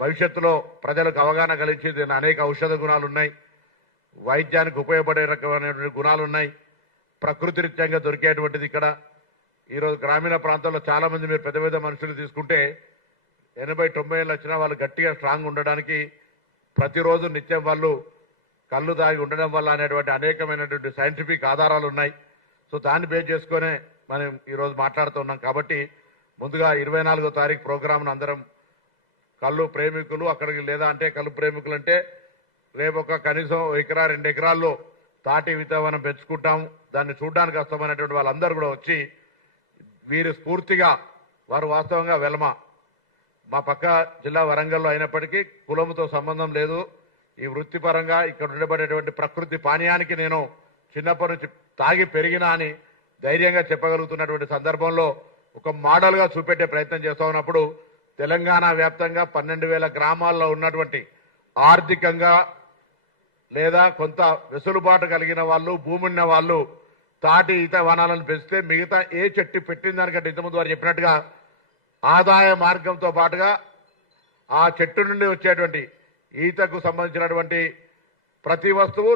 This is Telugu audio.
భవిష్యత్తులో ప్రజలకు అవగాహన కలిగించి దీని అనేక ఔషధ గుణాలు ఉన్నాయి, వైద్యానికి ఉపయోగపడే రకమైనటువంటి గుణాలు ఉన్నాయి, ప్రకృతి రీత్యంగా దొరికేటువంటిది ఇక్కడ. ఈరోజు గ్రామీణ ప్రాంతాల్లో చాలా మంది మీరు పెద్ద పెద్ద మనుషులు తీసుకుంటే 80-90 ఏళ్ళు వచ్చినా వాళ్ళు గట్టిగా స్ట్రాంగ్ ఉండడానికి ప్రతిరోజు నిత్యం వాళ్ళు కళ్ళు తాగి ఉండడం వల్ల అనేటువంటి అనేకమైనటువంటి సైంటిఫిక్ ఆధారాలు ఉన్నాయి. సో దాన్ని బేస్ చేసుకునే మనం ఈరోజు మాట్లాడుతున్నాం. కాబట్టి ముందుగా 24వ తారీఖు ప్రోగ్రామ్ను అందరం కళ్ళు ప్రేమికులు అక్కడికి లేదా అంటే కళ్ళు ప్రేమికులు అంటే రేపు ఒక కనీసం 1 ఎకరా 2 ఎకరాల్లో తాటి విత్తనం పెంచుకుంటాం, దాన్ని చూడడానికి వస్తామనేటువంటి వాళ్ళందరూ కూడా వచ్చి వీరు స్ఫూర్తిగా వారు వాస్తవంగా వెలమ మా పక్క జిల్లా వరంగల్లో అయినప్పటికీ కులంతో సంబంధం లేదు. ఈ వృత్తిపరంగా ఇక్కడ ఉండబడేటువంటి ప్రకృతి పానీయానికి నేను చిన్నప్పటి నుంచి తాగి పెరిగినా అని ధైర్యంగా చెప్పగలుగుతున్నటువంటి సందర్భంలో ఒక మోడల్గా చూపెట్టే ప్రయత్నం చేస్తా ఉన్నప్పుడు తెలంగాణ వ్యాప్తంగా 12,000 గ్రామాల్లో ఉన్నటువంటి ఆర్థికంగా లేదా కొంత వెసులుబాటు కలిగిన వాళ్ళు భూమి ఉన్న వాళ్ళు తాటి ఈత వనాలను పెంచితే మిగతా ఏ చెట్టు పెట్టిన దానికంటే ఇంతకుముందు వారు చెప్పినట్టుగా ఆదాయ మార్గంతో పాటుగా ఆ చెట్టు నుండి వచ్చేటువంటి ఈతకు సంబంధించినటువంటి ప్రతి వస్తువు